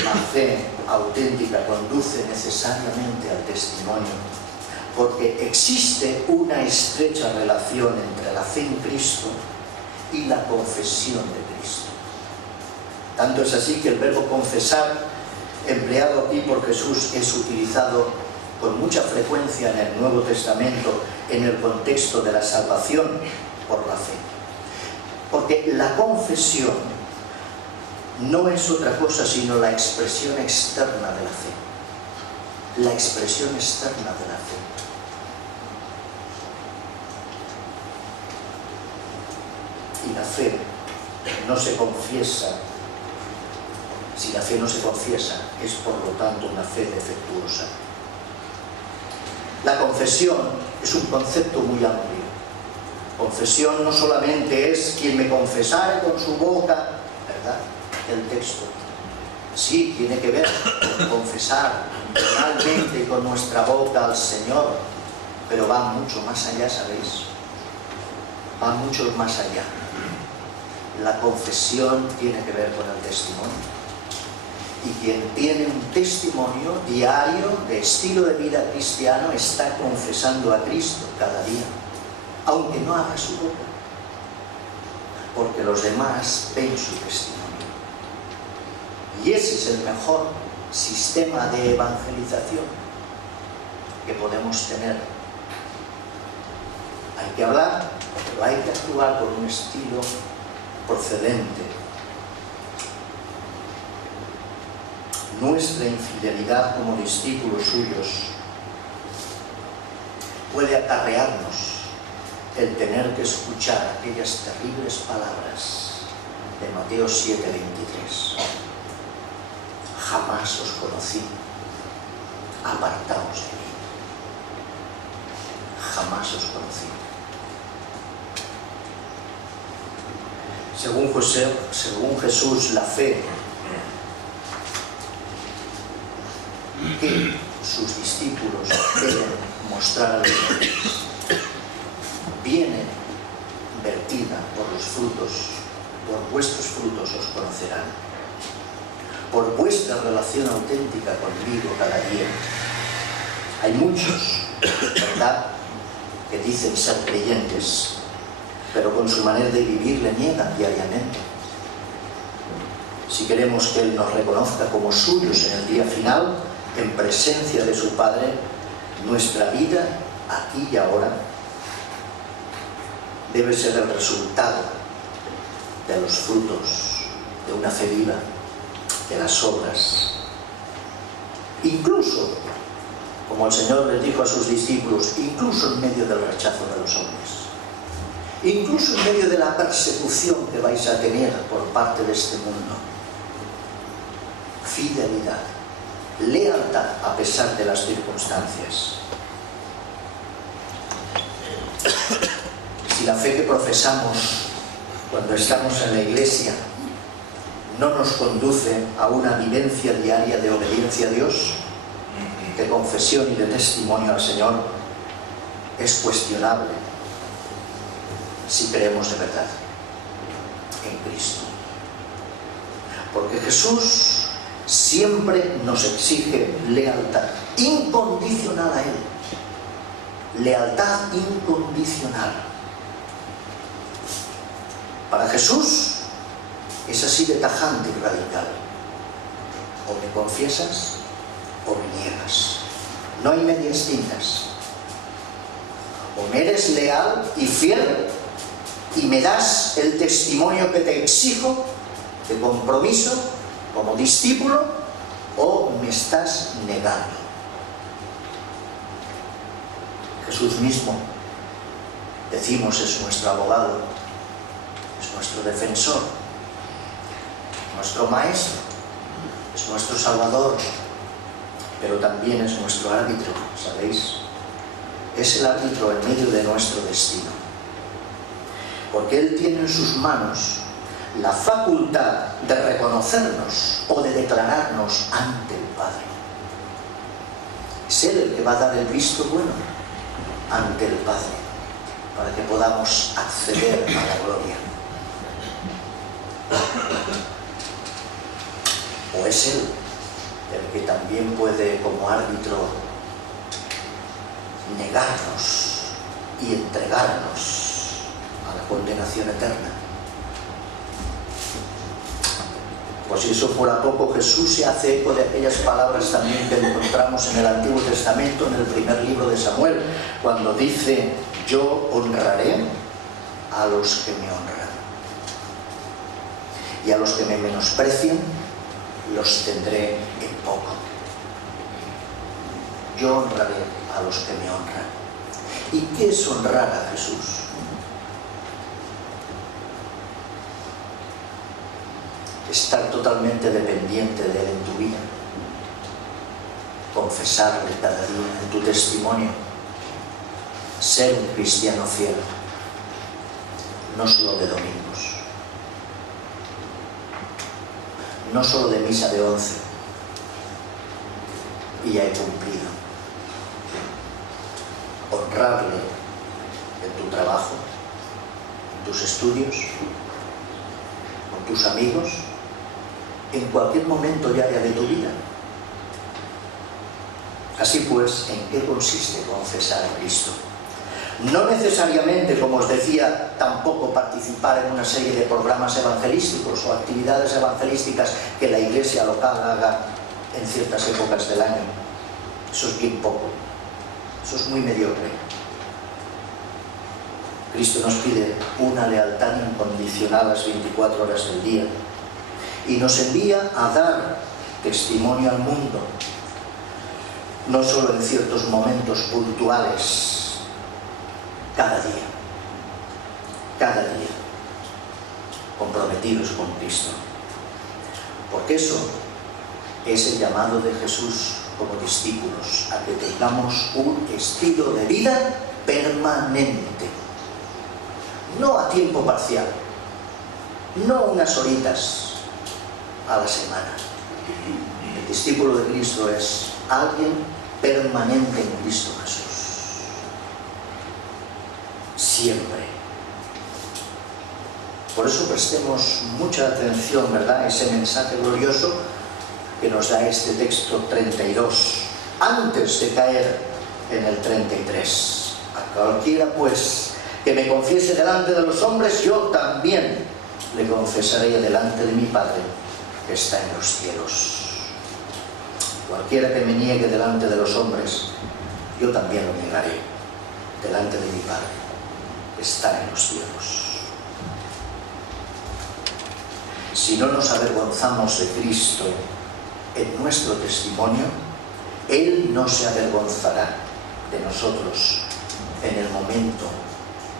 la fe auténtica conduce necesariamente al testimonio, porque existe una estrecha relación entre la fe en Cristo y la confesión de Cristo. Tanto es así que el verbo confesar, empleado aquí por Jesús, es utilizado con mucha frecuencia en el Nuevo Testamento en el contexto de la salvación por la fe. Porque la confesión no es otra cosa sino la expresión externa de la fe. La expresión externa de la fe. Y la fe no se confiesa. Si la fe no se confiesa, es por lo tanto una fe defectuosa. La confesión es un concepto muy amplio. Confesión no solamente es quien me confesare con su boca, ¿verdad?, el texto. Sí, tiene que ver con confesar realmente con nuestra boca al Señor, pero va mucho más allá, ¿sabéis? Va mucho más allá. La confesión tiene que ver con el testimonio. Y quien tiene un testimonio diario de estilo de vida cristiano está confesando a Cristo cada día, aunque no abra su boca, porque los demás ven su testimonio. Y ese es el mejor sistema de evangelización que podemos tener. Hay que hablar, pero hay que actuar con un estilo procedente. Nuestra infidelidad como discípulos suyos puede acarrearnos el tener que escuchar aquellas terribles palabras de Mateo 7:23. Jamás os conocí, apartaos de mí. jamás os conocí. Según Jesús, la fe que sus discípulos deben mostrar a los hombres viene vertida por los frutos. Por vuestros frutos os conocerán. Por vuestra relación auténtica conmigo cada día. Hay muchos, ¿verdad?, que dicen ser creyentes, pero con su manera de vivir le niegan diariamente. Si queremos que Él nos reconozca como suyos en el día final, en presencia de su Padre, nuestra vida, aquí y ahora, debe ser el resultado de los frutos de una fe viva, de las obras. Incluso, como el Señor les dijo a sus discípulos, incluso en medio del rechazo de los hombres, incluso en medio de la persecución que vais a tener por parte de este mundo, fidelidad, lealtad a pesar de las circunstancias. Si la fe que profesamos cuando estamos en la iglesia no nos conduce a una vivencia diaria de obediencia a Dios, de confesión y de testimonio al Señor, es cuestionable si creemos de verdad en Cristo. Porque Jesús siempre nos exige lealtad incondicional a Él. Lealtad incondicional. Para Jesús es así de tajante y radical. O me confiesas o me niegas. No hay medias tintas. O me eres leal y fiel y me das el testimonio que te exijo de compromiso como discípulo, o me estás negando. Jesús mismo, decimos, es nuestro abogado, es nuestro defensor, nuestro maestro, es nuestro salvador, pero también es nuestro árbitro, ¿sabéis? Es el árbitro en medio de nuestro destino, porque Él tiene en sus manos la facultad de reconocernos o de declararnos ante el Padre. Es Él el que va a dar el visto bueno ante el Padre, para que podamos acceder a la gloria. O es Él el que también puede, como árbitro, negarnos y entregarnos a la condenación eterna. Pues si eso fuera poco, Jesús se hace eco de aquellas palabras también que encontramos en el Antiguo Testamento, en el primer libro de Samuel, cuando dice: yo honraré a los que me honran, y a los que me menosprecian los tendré en poco. Yo honraré a los que me honran. ¿Y qué es honrar a Jesús? Estar totalmente dependiente de Él en tu vida, confesarle cada día en tu testimonio, ser un cristiano fiel, no solo de domingos, no solo de misa de 11, y ya he cumplido. Honrarle en tu trabajo, en tus estudios, con tus amigos, en cualquier momento y área de tu vida. Así pues, ¿en qué consiste confesar a Cristo? No necesariamente, como os decía, tampoco participar en una serie de programas evangelísticos o actividades evangelísticas que la iglesia local haga en ciertas épocas del año. Eso es bien poco, eso es muy mediocre. Cristo nos pide una lealtad incondicional las 24 horas del día y nos envía a dar testimonio al mundo, no solo en ciertos momentos puntuales, cada día, comprometidos con Cristo. Porque eso es el llamado de Jesús como discípulos, a que tengamos un estilo de vida permanente, no a tiempo parcial, no unas horitas a la semana. El discípulo de Cristo es alguien permanente en Cristo Jesús, siempre. Por eso prestemos mucha atención, ¿verdad?, a ese mensaje glorioso que nos da este texto 32, antes de caer en el 33. A cualquiera, pues, que me confiese delante de los hombres, yo también le confesaré delante de mi Padre que está en los cielos. Cualquiera que me niegue delante de los hombres, yo también lo negaré delante de mi Padre que está en los cielos. Si no nos avergonzamos de Cristo en nuestro testimonio, Él no se avergonzará de nosotros en el momento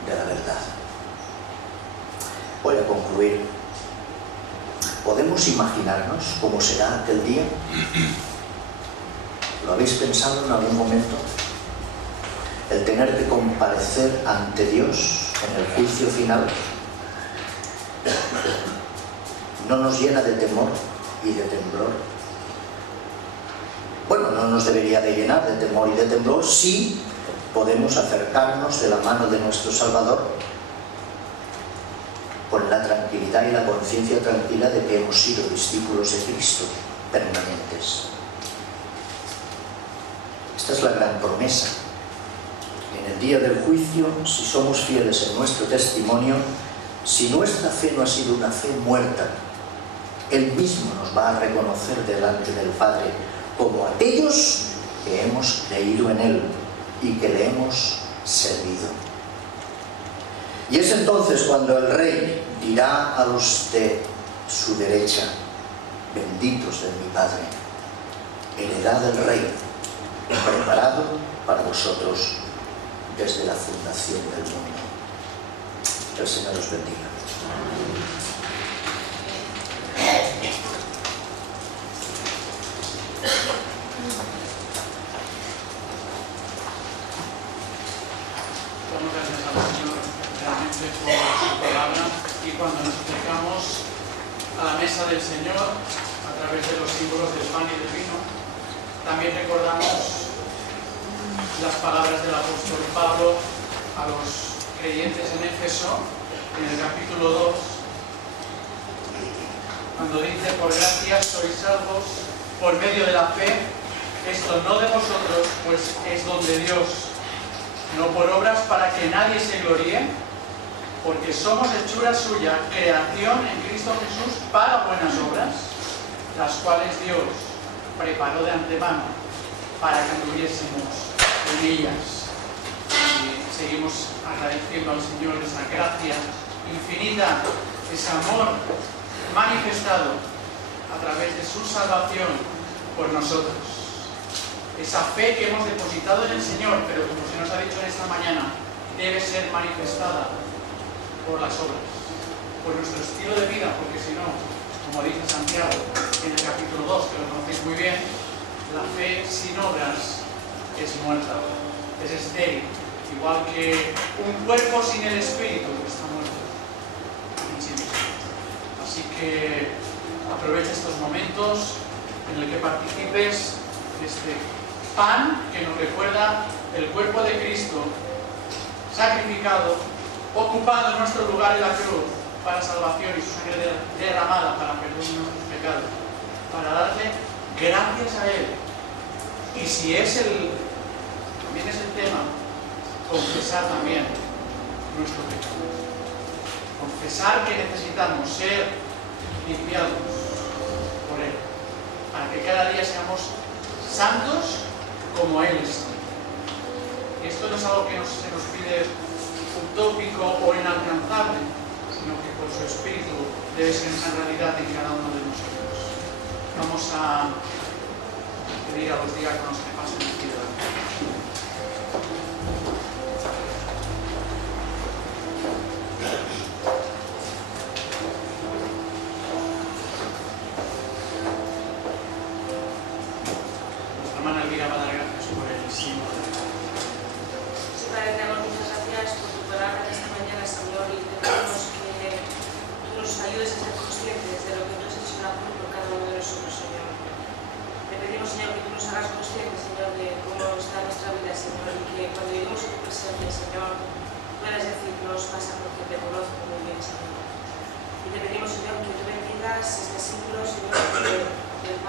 de la verdad. Voy a concluir. ¿Podemos imaginarnos cómo será aquel día? ¿Lo habéis pensado en algún momento? El tener que comparecer ante Dios en el juicio final no nos llena de temor y de temblor. Bueno, no nos debería de llenar de temor y de temblor si podemos acercarnos de la mano de nuestro Salvador con la tranquilidad y la conciencia tranquila de que hemos sido discípulos de Cristo permanentes. Esta es la gran promesa. En el día del juicio, si somos fieles en nuestro testimonio, si nuestra fe no ha sido una fe muerta, Él mismo nos va a reconocer delante del Padre como aquellos que hemos creído en Él y que le hemos servido. Y es entonces cuando el Rey dirá a los de su derecha: benditos de mi Padre, heredad del reino, preparado para vosotros desde la fundación del mundo. Que el Señor os bendiga. Damos gracias al Señor realmente por su palabra, y cuando nos acercamos a la mesa del Señor a través de los símbolos del pan y del vino, también recordamos las palabras del apóstol Pablo a los creyentes en Éfeso, en el capítulo 2, cuando dice: por gracia sois salvos por medio de la fe, esto no de vosotros, pues es don de Dios, no por obras para que nadie se gloríe, porque somos hechura suya, creación en Cristo Jesús para buenas obras, las cuales Dios preparó de antemano para que anduviésemos en ellas. Y seguimos agradeciendo al Señor esa gracia infinita, ese amor manifestado a través de su salvación por nosotros. Esa fe que hemos depositado en el Señor, pero como se nos ha dicho en esta mañana, debe ser manifestada por las obras, por nuestro estilo de vida, porque si no, como dice Santiago en el capítulo 2, que lo conocéis muy bien, la fe sin obras es muerta, es estéril, igual que un cuerpo sin el espíritu está muerto en sí mismo. Así que aprovecha estos momentos en el que participes de este pan que nos recuerda el cuerpo de Cristo sacrificado, ocupando nuestro lugar en la cruz para salvación, y su sangre derramada para perdón de nuestros pecados, para darle gracias a Él. Y si también es el tema, confesar también nuestro pecado, confesar que necesitamos ser limpiados por Él, para que cada día seamos santos como Él es. Y esto no es algo que se nos pide utópico o inalcanzable, sino que por su Espíritu debe ser una realidad en cada uno de nosotros. Vamos a pedir a los diáconos que pasen aquí delante. Nuestra hermana Elvira va a dar gracias por el símbolo. Si parecemos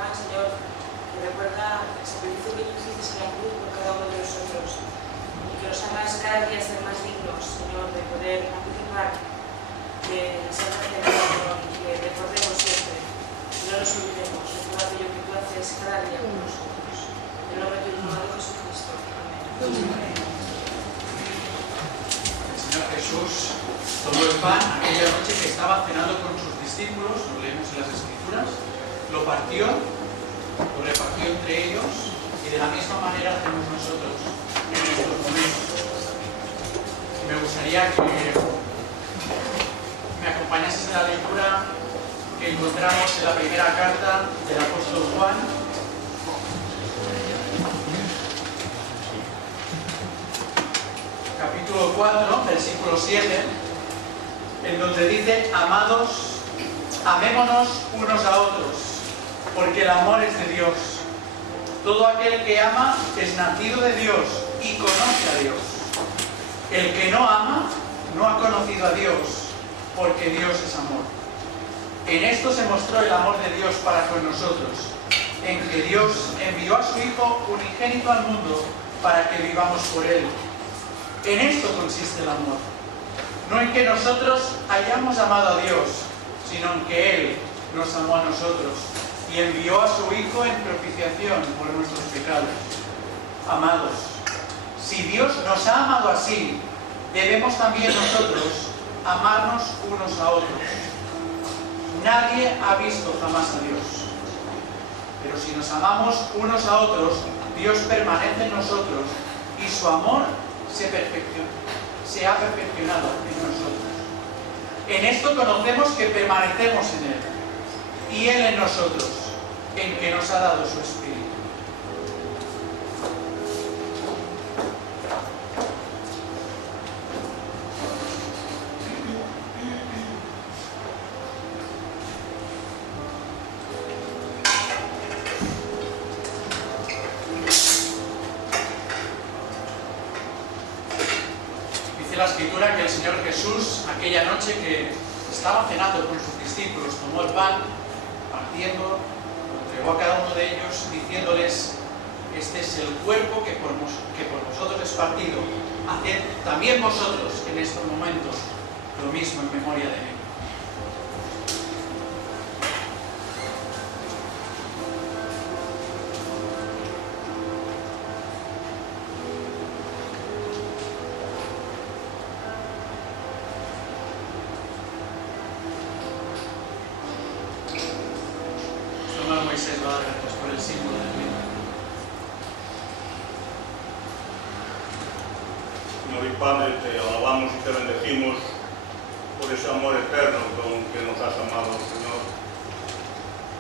hermana, Señor, que recuerda el sacrificio que tú hiciste en la cruz por cada uno de nosotros y que nos hagas cada día ser más dignos, Señor, de poder participar de la Santa Cena, Señor, y que recordemos siempre, y no nos olvidemos de todo aquello que tú haces cada día con nosotros. En el nombre de tu Hijo Jesucristo. Amén. El Señor Jesús tomó el pan aquella noche que estaba cenando con sus discípulos, lo leemos en las Escrituras, lo partió, lo repartió entre ellos y de la misma manera hacemos nosotros en estos momentos. Me gustaría que me acompañases en la lectura que encontramos en la primera carta del apóstol Juan, capítulo 4, versículo 7, en donde dice: amados, amémonos unos a otros, porque el amor es de Dios. Todo aquel que ama es nacido de Dios y conoce a Dios. El que no ama no ha conocido a Dios, porque Dios es amor. En esto se mostró el amor de Dios para con nosotros, en que Dios envió a su Hijo unigénito al mundo para que vivamos por Él. En esto consiste el amor, no en que nosotros hayamos amado a Dios, sino en que Él nos amó a nosotros y envió a su Hijo en propiciación por nuestros pecados. Amados, si Dios nos ha amado así, debemos también nosotros amarnos unos a otros. Nadie ha visto jamás a Dios, pero si nos amamos unos a otros, Dios permanece en nosotros y su amor se ha perfeccionado en nosotros. En esto conocemos que permanecemos en Él y Él en nosotros, en que nos ha dado su Espíritu. La Escritura que el Señor Jesús, aquella noche que estaba cenando con sus discípulos, tomó el pan, partiendo, lo entregó a cada uno de ellos, diciéndoles: este es el cuerpo que por vosotros es partido. Haced también vosotros en estos momentos lo mismo en memoria de mí. Moisés va a dar gracias por el símbolo del vino. Señor y Padre, te alabamos y te bendecimos por ese amor eterno con que nos has amado, Señor.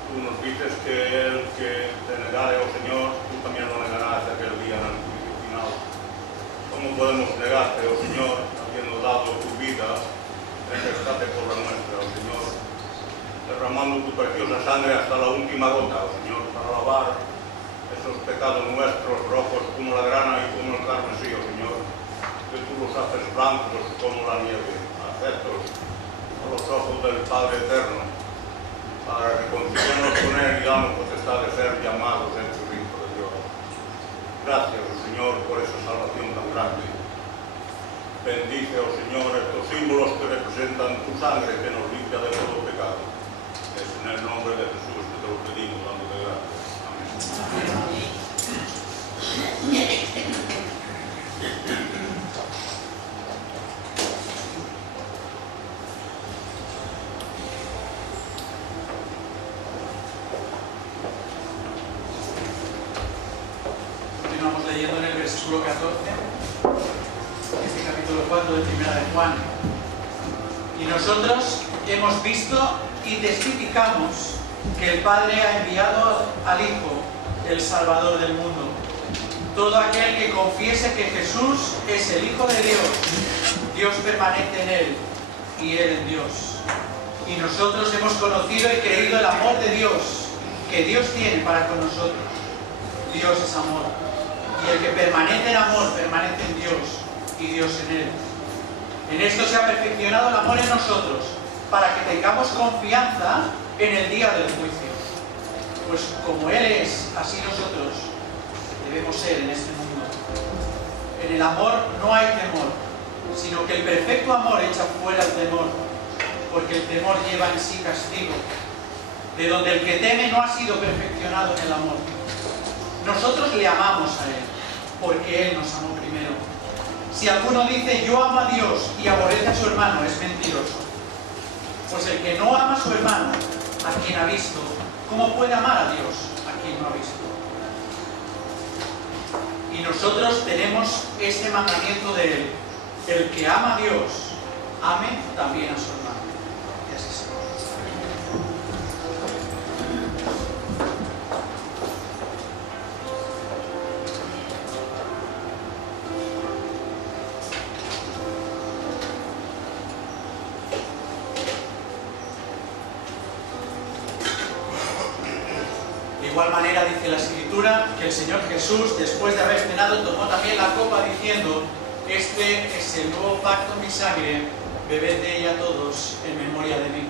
Tú nos dices que el que te negare, oh Señor, tú también lo negarás aquel día en el juicio final. ¿Cómo podemos negarte, oh Señor, habiendo dado tu vida en rescate por la nuestra, oh Señor? Derramando tu preciosa sangre hasta la última gota, oh Señor, para lavar esos pecados nuestros, rojos como la grana y como el carmesí, oh Señor, que tú los haces blancos como la nieve, aceptos a los ojos del Padre Eterno, para reconciliarnos con Él y darnos potestad de ser llamados hechos hijos de Dios. Gracias, oh Señor, por esa salvación tan grande. Bendice, oh Señor, estos símbolos que representan tu sangre que nos limpia de todo pecado. Es en el nombre de Jesús que te lo pedimos, dándote gracias. Amén. Continuamos leyendo en el versículo 14, este capítulo 4 de Primera de Juan. Y nosotros hemos visto y testificamos que el Padre ha enviado al Hijo, el Salvador del mundo. Todo aquel que confiese que Jesús es el Hijo de Dios, Dios permanece en Él y Él en Dios. Y nosotros hemos conocido y creído el amor de Dios que Dios tiene para con nosotros. Dios es amor. Y el que permanece en amor, permanece en Dios y Dios en Él. En esto se ha perfeccionado el amor en nosotros, para que tengamos confianza en el día del juicio. Pues como Él es, así nosotros debemos ser en este mundo. En el amor no hay temor, sino que el perfecto amor echa fuera el temor, porque el temor lleva en sí castigo, de donde el que teme no ha sido perfeccionado en el amor. Nosotros le amamos a Él, porque Él nos amó primero. Si alguno dice yo amo a Dios y aborrece a su hermano, es mentiroso. Pues el que no ama a su hermano, a quien ha visto, ¿cómo puede amar a Dios a quien no ha visto? Y nosotros tenemos este mandamiento de Él: el que ama a Dios, ame también a su hermano. Y así será. De igual manera dice la Escritura que el Señor Jesús, después de haber cenado, tomó también la copa diciendo: este es el nuevo pacto en mi sangre, bebed de ella todos en memoria de mí.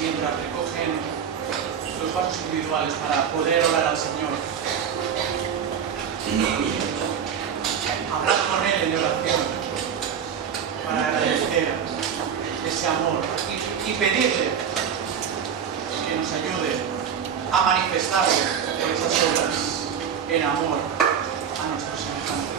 Mientras recogen los vasos individuales para poder orar al Señor, hablar con Él en oración para agradecer ese amor y pedirle que nos ayude a manifestarlo por esas obras en amor a nuestros semejantes.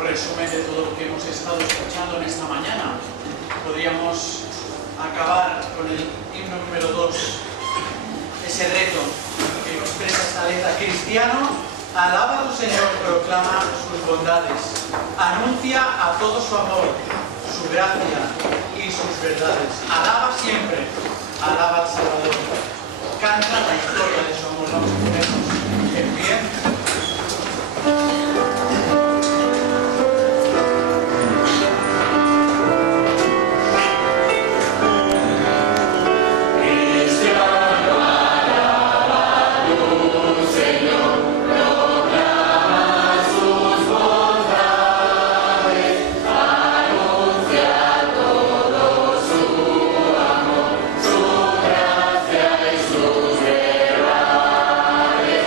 Resumen de todo lo que hemos estado escuchando en esta mañana, podríamos acabar con el himno número 2, ese reto que nos expresa esta letra: cristiano, alaba a tu Señor, proclama sus bondades, anuncia a todo su amor, su gracia y sus verdades, alaba siempre, alaba al Salvador, canta la historia de su amor. Vamos a ponernos en pie. Sus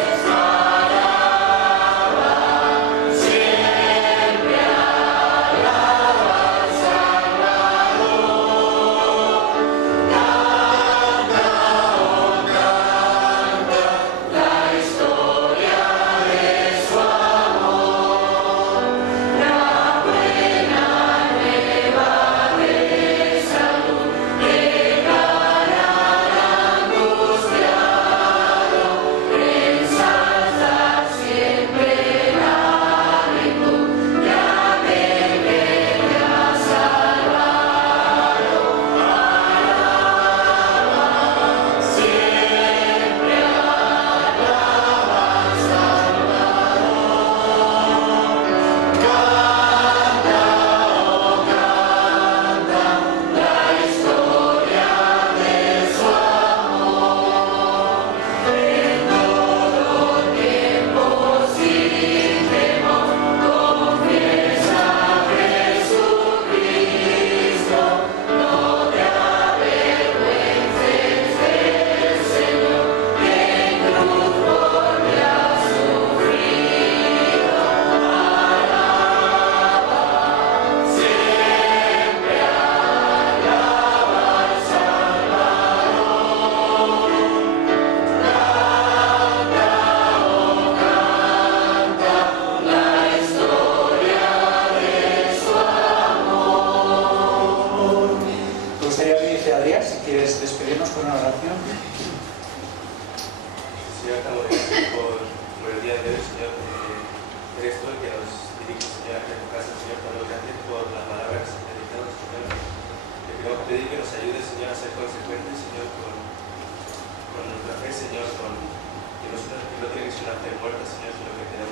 pedir que nos ayude, Señor, a ser consecuentes, Señor, con nuestra fe, Señor, que nosotros no tiene que ser una fe muerta, Señor, sino que tenemos